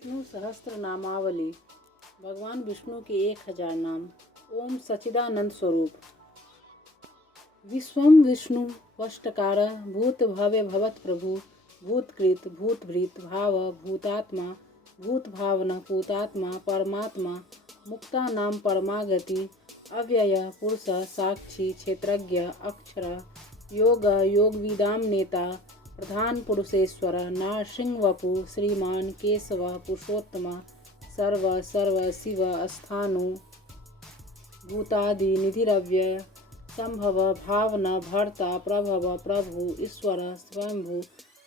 विष्णु सहस्त्र नामावली। भगवान विष्णु के 1000 नाम। ओम सच्चिदानंद स्वरूप। विश्वम विष्णु वष्टकार भूत भव्य भवत प्रभु भूतकृत भूतभृत भाव भूतात्मा भूत भावना पूतात्मा परमात्मा मुक्ता नाम परमागति अव्यय पुरुष साक्षी क्षेत्रज्ञ अक्षर योग योगविदाम नेता प्रधान पुरुषेश्वर नारसिंह वपु श्रीमान केशव पुरुषोत्तम सर्व सर्व शिव स्थानु भूतादि निधिरव्यय संभव भावना भर्ता प्रभव प्रभु ईश्वर स्वयंभू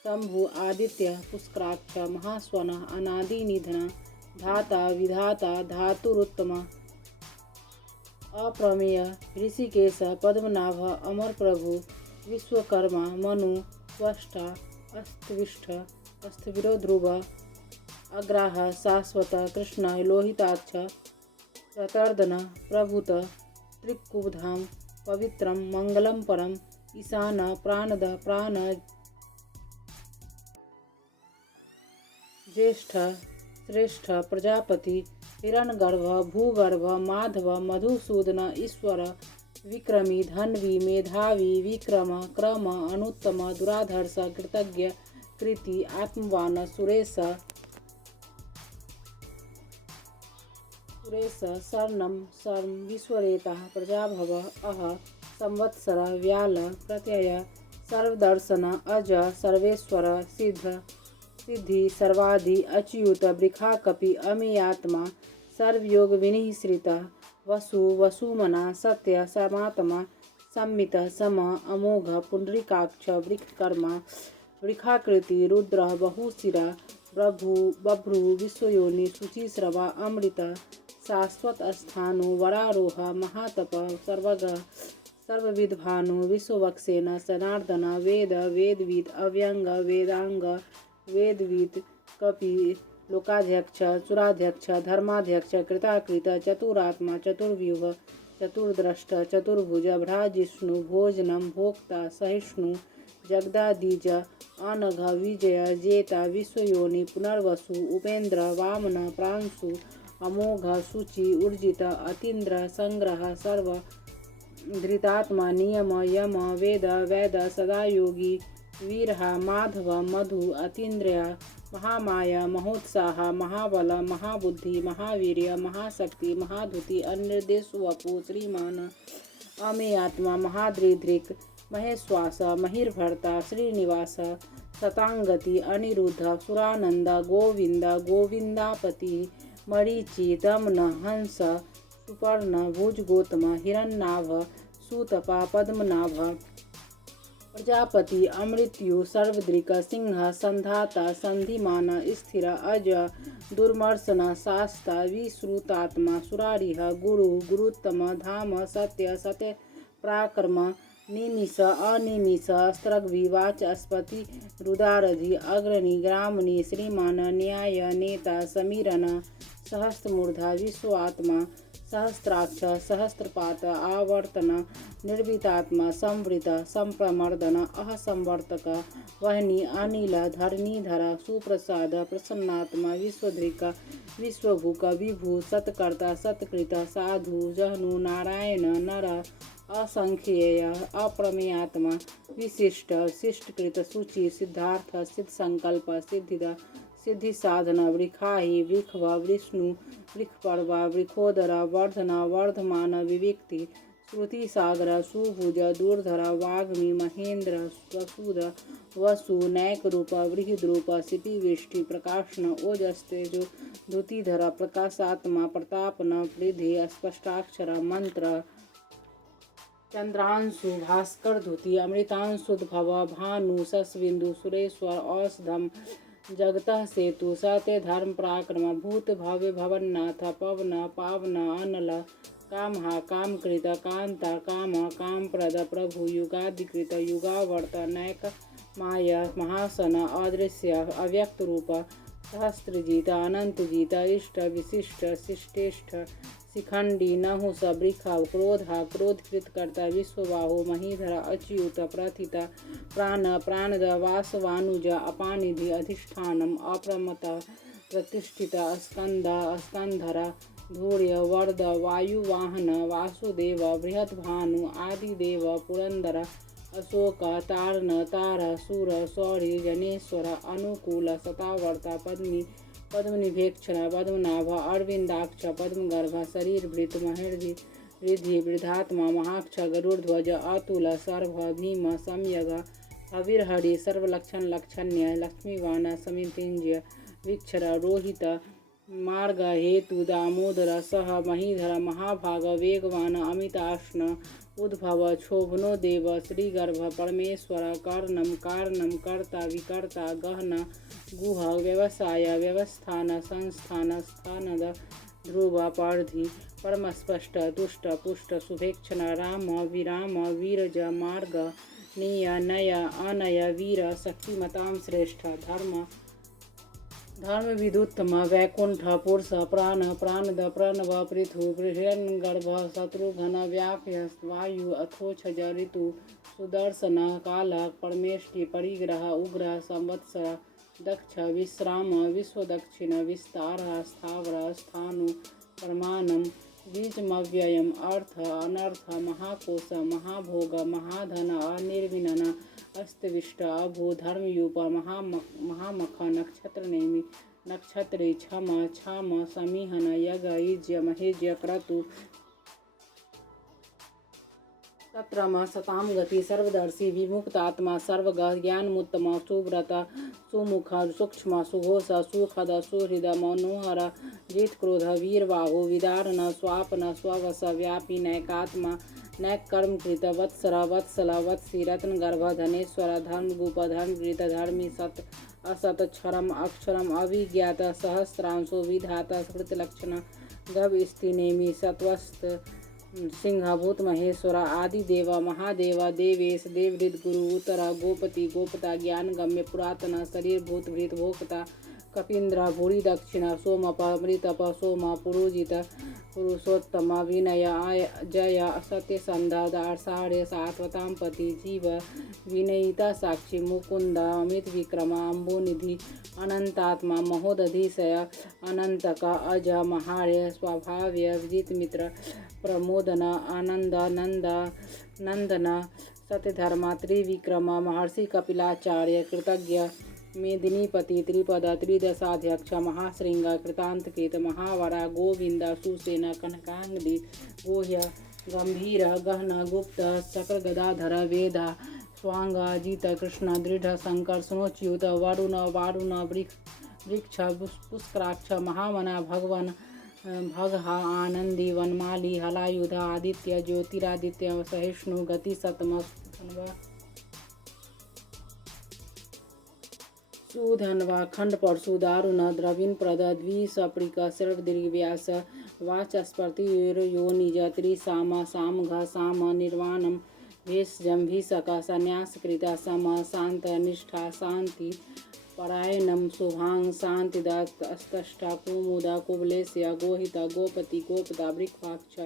शंभु आदित्य पुष्कराक्ष महास्वन अनादि निधन धाता विधाता धातुरुत्तम अप्रमेय ऋषिकेश पद्मनाभ अमर प्रभु विश्वकर्मा मनु त्वष्टा अस्त्विष्ठ अस्थिविरो ध्रुव अग्राह शाश्वत कृष्ण लोहिताक्ष प्रतर्दन प्रभुत त्रिकुबधाम पवित्रम मंगलम परम ईशान प्राणद प्राण ज्येष्ठ श्रेष्ठ प्रजापति हिरण्यगर्भ भूगर्भ माधव मधुसूदन ईश्वर विक्रमी धन्वी मेधावी विक्रम क्रम अनुत्तम दुराधर्ष कृतज्ञ कृति आत्मवान सुरेश शरणम शर्म विश्वरेता प्रजाभव अह संवत्सर व्याल प्रत्यय सर्वदर्शन अज सर्वेश्वर सिद्ध सिद्धि सर्वाधि अच्युत वृखा कपि अमेयात्मा सर्वयोग विनिश्रित वसु वसुमना सत्य समात्मा संमित सम अमोघ पुंडरीकाक्ष वृक्षकर्मा वृखाकृति रुद्र बहुशिरा बभ्रु विश्वयोनि शुचिश्रवा अमृत शाश्वत स्थानु वरारोह महातप सर्वग सर्वविद्भानु विश्ववक्षेन सनार्दन वेद वेदविद अव्यंग वेदांग वेदविद कपि लोकाध्यक्ष चुराध्यक्ष धर्माध्यक्ष कृताकृत चतुरात्मा चतुर्व्यूह चतुर्द्रष्ट चतुर्भुज भ्राजिष्णु भोजनम भोक्ता सहिष्णु जगदादिज अनघ विजय जेता विश्वयोनि पुनर्वसु उपेन्द्र वामन प्रांशु अमोघ शुचि ऊर्जित अतीन्द्र संग्रह सर्व धृतात्मा नियम यम वेद वैद सदा योगी वीरहा माधव मधु अतीन्द्रिया महामाया महोत्साह महाबल महाबुद्धि महावीर्य महाशक्ति महाधुति अनिर्देशवपु श्रीमान अमेयात्मा महाद्रिधृक महेश्वास महिर्भर्ता श्रीनिवास शतांगति अनिरुद्ध सुरानंद गोविंद गोविंदापति मरीचि दमन हंस सुपर्ण भुजगोतम हिरण्यनाभ सूतपा पद्मनाभ प्रजापति अमृत्यु सर्वदृक सिंह संधाता संधिमान स्थिर अज दुर्मर्शन शास्ता विश्रुतात्मा सुरारिह गुरु गुरुत्तम धाम सत्य सत्य पराक्रम निमिष अनिमिष स्त्रग्भि वाचस्पति रुदारधि अग्रणी ग्रामणी श्रीमान न्याय नेता समीरन सहस्त्रमूर्धा विश्वात्मा सहस्त्राक्ष सहस्त्रपात आवर्तन निर्भीतात्मा संवृत संप्रमर्दन अहसंवर्तक वहनी अनिल धरणीधर सुप्रसाद प्रसन्नात्मा विश्वधृक विश्वभुक विभु सत्कर्ता सत्कृत साधु जहनु नारायण नर असंख्येय अप्रमेयात्मा विशिष्ट शिष्टकृत शुचि सिद्धार्थ सिद्ध संकल्प सिद्धिदा सिद्धि साधना वृखाहि वृखव विष्णु वृखपर्वा वृखोदर वर्धन वर्धमान विविक्ति श्रुति सागर सुभुज दूरधर वाग्मी महेंद्र वसुद वसु नैक रूप बृहद्रूप शिपिविष्टि प्रकाशन ओजस्तेजो धुतिधर प्रकाशात्मा प्रतापन वृद्धि स्पष्टाक्षर मंत्र चंद्रांशु भास्कर धुति अमृतांशुद्भव भानु शशबिंदु सुरेश्वर औषधम जगतः सेतु सत्य धर्म पराक्रम भूत भव्य भवन्नाथ पवन पावन अनल कामहा कामकृत कांता काम कामप्रद प्रभु युगाधिकृत युगावर्त नैक माया महासन अदृश्य अव्यक्त रूप सहस्त्रजीत अनंतजीत इष्ट विशिष्ट शिष्टेष्ठ शिखंडी नहुस वृखा क्रोधा क्रोधकृत कर्ता विश्वबाहो महीधर अच्युत प्रथित प्राण प्राणद वासवानुज अपानिधि अधिष्ठानम अप्रमत प्रतिष्ठिता स्कंद स्कंधर धूर्य वर्द वायुवाहन वासुदेव बृहद्भानु आदिदेव पुरंदर अशोक तारण तार सूर सौरी जनेश्वर अनुकूल शतावर्ता पद्मी पद्मनिभेक्षण पद्मनाभ अरविंदाक्ष पद्मगर्भ शरीरभृत महेर्भि रिद्धि वृद्धात्मा महाक्ष गरुड़ध्वज अतुल सर्भ भीम संयग हविर्हरि सर्वलक्षण लक्षण्य लक्ष्मीवान समितिंजय विक्षर रोहित मार्ग हेतु दामोदर सह महीधर महाभाग वेगवान अमिताश्न उद्भव क्षोभनो देव श्रीगर्भ परमेश्वर कर्णम कारणम कर्ता विकर्ता गहन गुह व्यवसाय व्यवस्थान संस्थान स्थानद ध्रुव पार्थि परमस्पष्ट तुष्ट पुष्ट शुभेक्षण राम विराम वीरज मार्ग निय नय अनय वीर शक्तिमतां श्रेष्ठ धर्म विदुत्तम वैकुंठ पुरुष प्राण प्राणद प्रणव पृथु हिरण्यगर्भ शत्रुघ्न व्याप्य वायु अथोक्षज ऋतु सुदर्शन काल परमेष्टि परिग्रह उग्र संवत्सर दक्ष विश्राम विश्वदक्षिण विस्तार स्थावर स्थानु परमानम बीजमव्ययम अर्थ अनर्थ महाकोश महाभोग महाधन अनिर्विनन अस्तविष्ट अभू धर्मयूप महामख नक्षत्र नेमि नक्षत्रे क्षम क्षम समीहन यग ईज्य महेज्य क्रतु तत्रम सताम गति सर्वदर्शी विमुक्तात्मा सर्वगः ज्ञानमुत्तम सुव्रत सुमुख सूक्ष्म सुघोष सुखद सुहृद मनोहर जित क्रोध वीरबाहु विदारण स्वापन स्ववश व्यापी नैकात्मा नैक कर्मकृत वत्सर वत्सल वत्सी रत्नगर्भ धनेश्वर धर्मगुप धर्मकृत धर्मी सत असत क्षरम अक्षरम अभिज्ञात सहस्रांशो विधात कृतलक्षण गभ स्थिनेमि सत्वस्त सिंहभूत महेश्वर आदिदेव महादेव देवेश देवहृद गुरु उत्तरा गोपति गोपता ज्ञान गम्य पुरातन शरीर भूत भृत भोक्ता कपीन्द्र भूरि दक्षिण सोमप मृतप सोम पुरोजित पुरुषोत्तम विनय जय सत्यसंध दार्षाढ़ सात्वतांपति जीव विनयिता साक्षी मुकुंद अमित विक्रम अम्बुनिधि अनंतात्मा महोदधिशय अनंतक अज महार्य स्वभाव्य विजित मित्र प्रमोदन आनंद नंद नंदन सत्यधर्मा त्रिविक्रम महर्षि कपिलाचार्य कृतज्ञ मेदिनीपति त्रिपद त्रिदशाध्यक्ष महाश्रृंग कृतांतकृत महावरा गोविंद सुसेन कनकांगदी गोह्य गंभीर गहन गुप्त चक्र गदाधर वेद स्वांग अजित कृष्ण दृढ़ शंकर सुनोच्युत वरुण वारुण वृक्ष पुष्कराक्ष महामना भगवन भगहा आनंदी वनमाली हलायुध आदित्य ज्योतिरादित्य सहिष्णु गति सतम सुधन्वा खंड परशु दारुण द्रविण प्रद द्विसप्रिक सर्वदीर्घ व्यास वाचस्पति योनिज त्रिसाम सामघ साम निर्वाणम भेषजम भीषक संन्यासकृत सम शांत निष्ठा शांति परायणम शुभांग शांतिदस्तष्टा कुमुदा कुबलेस्य गोहिता गोपति गोपता वृक्षाक्ष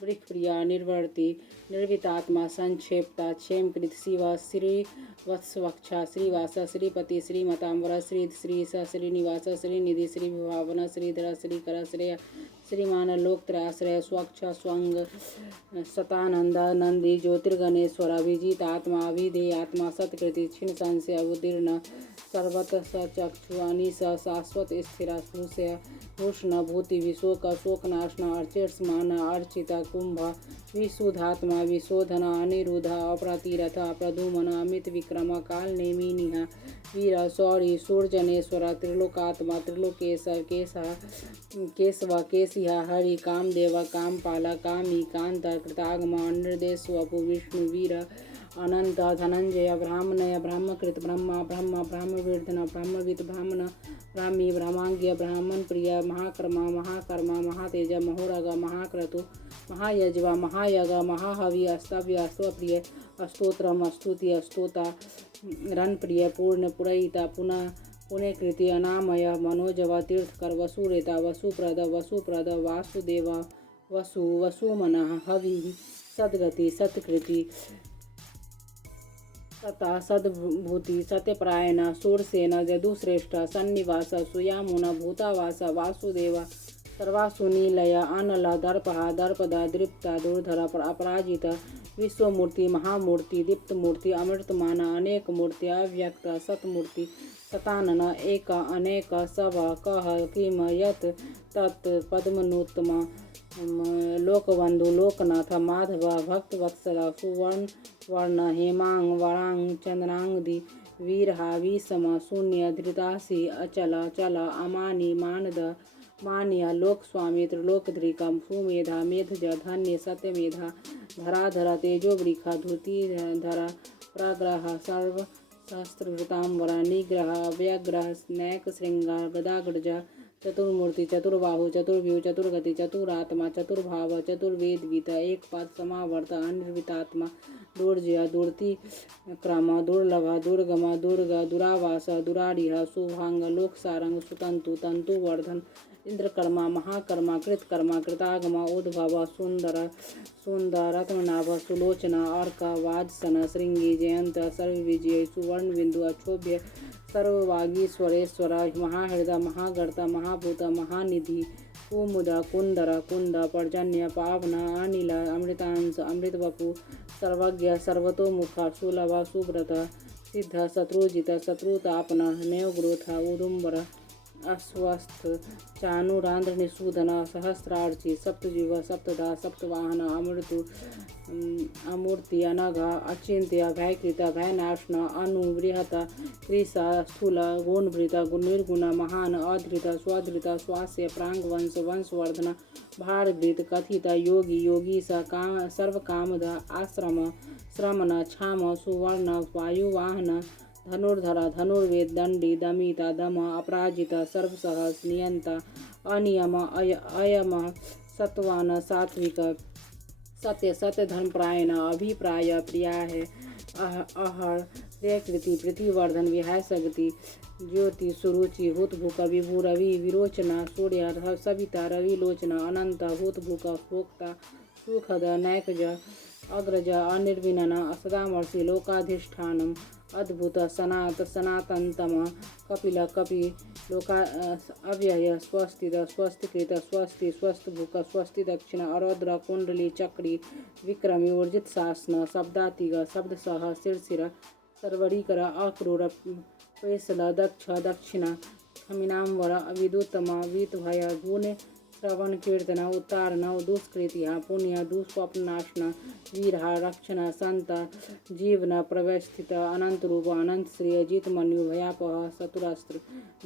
वृक्षप्रिया निर्वर्ति निर्वितात्मा संक्षेपता क्षेमकृत शिव श्रीवत्सवक्षा श्रीवास श्रीपति श्रीमतांबर श्री श्री श्रीनिवास श्रीनिधि श्रीविभावन श्रीधर श्रीकर श्रेय श्रीमान लोकत्रयाश्रय स्वच्छ स्वंग सतानंद नंदी ज्योतिर्गणेश्वर अभिजित आत्मा अभिधेय आत्मा सत्कृति क्षीण संशय अवतीर्ण सर्वत सचक्षु अनिश शाश्वत स्थिर भूषय भूषण भूति विशोक शोकनाशन अर्चिष्मान अर्चित कुंभ विशुद्धात्मा विशोधन अनिरुद्ध अप्रतिरथ प्रधुमन अमित विक्रम काल नेमिनिह वीर शौरी सूर्जनेश्वर त्रिलोकात्मा त्रिलोकेश केशव केशिहा हरि कामदेव कामपाल कामी कांत कृतागम निर्देशवपु विष्णु वीर अनंत धनंजय ब्राह्मणय ब्रह्मकृत ब्रह्मा ब्रह्म ब्रह्मवीर्धन ब्रह्मविद ब्राह्मण ब्राह्मी ब्रह्मांग्य ब्राह्मण प्रिय महाकर्मा महाकर्मा महातेज महोरग महाक्रतु महायज्वा महायग महाहवि अस्तव्य अस्तप्रिय अस्तोत्रम अस्तुति अस्तोता रणप्रिय पूर्ण पुरयिता पुनः पुण्यकृति अनामय मनोजव तीर्थकर वसुरेता वसुप्रद वासुदेव वसु वसुमन हवि सद्गति सत्कृति तथा सद्भूति सत्यपरायण शूरसेन यदुश्रेष्ठ सन्निवास सुयामुन भूतावास वासुदेव सर्वासुनीलय अनल दर्पहा दर्पदा दृप्ता दुर्धर अपराजित विश्वमूर्ति महामूर्ति दीप्तमूर्ति अमृतमान अनेक मूर्ति अव्यक्त सतमूर्ति सतानन एक अनेक सब कह किम यत तत् पद्मनुत्तम लोकबंधु लोकनाथ माधव भक्तवत्सल सुवर्ण वर्ण हेमांग वरांग चंद्रांगदी वीरहा विषम शून्य धृतासी अचल चल अमानी मानद मान्य लोक स्वामी त्रिलोकधृका सुमेधा मेधज धन्य सत्यमेधा धराधरा तेजोवृखा धृतिधरा प्रग्रह सर्व सहस्रभृतांबरा निग्रह अव्यग्रह स्नैक श्रृंगार गदागज चतुर्मूर्ति चतुर्बाहु चतुर्व्यूह चतुर्गति चतुरात्मा चतुर्भाव चतुर्वेदवित एक पद समावर्त अनिर्वितात्मा दुर्जय दुर्ति क्रम दुर्लभ दुर्गम दुर्ग दुरावास दुरारिह शुभांग लोकसारंग सुतंतु तंतुवर्धन इंद्रकर्मा महाकर्मा कृतकर्मा कृतागमा उद्भव सुंदर सुंदर रत्ननाभ सुलोचना अर्क वाजसन श्रृंगी जयंत सर्वविजय सुवर्ण बिंदु अक्षोभ्य सर्ववागीश्वरेश्वर महाहृदय महागर्ता महाभूत महानिधि कुमुद कुंदर कुंद पर्जन्य पावन अनिल अमृतांश अमृतवपु सर्वज्ञ सर्वतोमुख सुलभ सुव्रत सिद्ध शत्रुजित शत्रुतापन नवग्रोथ उदुम्बर अस्वस्थ चानुरांध्र निषूदन सहस्रार्ची सप्तजीव सप्तधा सप्तवाहन अमृतु अमूर्ति अनघ अचिंत्य भयकृत भयनाशन अनुबृहत कृसा स्थूल गुणभृत निर्गुण महान अधृत स्वधृत स्वास्य प्रांगवंश वंशवर्धन भारभृत कथित योगी योगी स काम सर्वकामद आश्रम श्रमण क्षाम सुवर्ण वायुवाहन धनुर्धर धनुर्वेद दंडी दमिता दम अपराजित सर्वसहस नियंता अनियम अयम सत्वान सात्विक सत्य सत्य धर्मपरायण अभिप्राय प्रिया है अहर प्रियकृति पृथ्वीवर्धन विहासगति ज्योति सुरुचि हुतभुक विभु रवि विरोचना सूर्य सविता रविलोचना अनंत हुतभुक भोक्ता सुखद नैकज अग्रज अनिर्विनन सदामर्षि लोकाधिष्ठानम अद्भुत सनातनतम कपिल कपि लोका अव्यय स्वस्तिद स्वस्तिकृत स्वस्ति स्वस्थभुक स्वस्ति दक्षिण अरौद्र कुंडली चक्री विक्रमी ऊर्जित शासन शब्दातिग शब्दसह शिरशिर सर्वरीकर अक्रूर पेशल दक्ष दक्षिण खमिनाम्बर विदुत्तम वीतभय गुण श्रवण कीर्तन उत्तारण दुष्कृतिया पुण्य दुष्स्वप्नाशन वीरहा रक्षण संत जीवन प्रवस्थित अनंत रूप अनंत श्रेय जित मनु भयापह चतुरास्त्र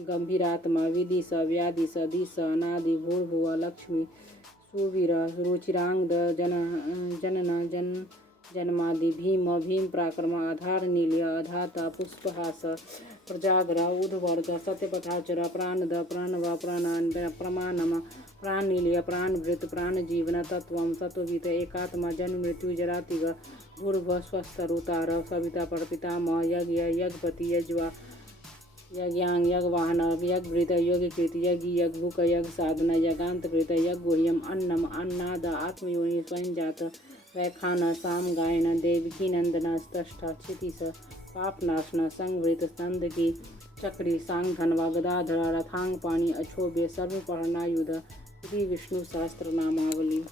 गंभीरात्मा विदिश व्यादिश दिश अनादि भूर्भुव लक्ष्मी सुवीर रुचिरांग जनन जन्मादि भीम भीम पराक्रम आधार नील्य अधाता पुष्पहास प्रजाग्र उद्वर्ग सत्यपथाचर प्राणद प्रणव प्राणान प्रमाणम प्राणनील्य प्राणभृत प्राणजीवन तत्व तत्वित एकात्मा जन्म मृत्यु जरातिग भूर्भ स्वस्थरुतार सविता परपितामह यज्ञ यज्ञपति यज्वा यज्ञांग यज्ञवाहन यज्ञभृत यज्ञकृत यज्ञ यज्ञभुक यज्ञ साधन यज्ञांतकृत यज्ञगुह्यम अन्नम अन्नाद आत्मयोनि स्वयं जात वैखान साम गायन देवकी नंदन स्तष्ट क्षितिश पापनाशन संवृत संदगी चक्री सांग धनवा गदाधरा रथांग पाणी अक्षोभ्य सर्वपर्णायुध श्री विष्णु सहस्त्र नामावली।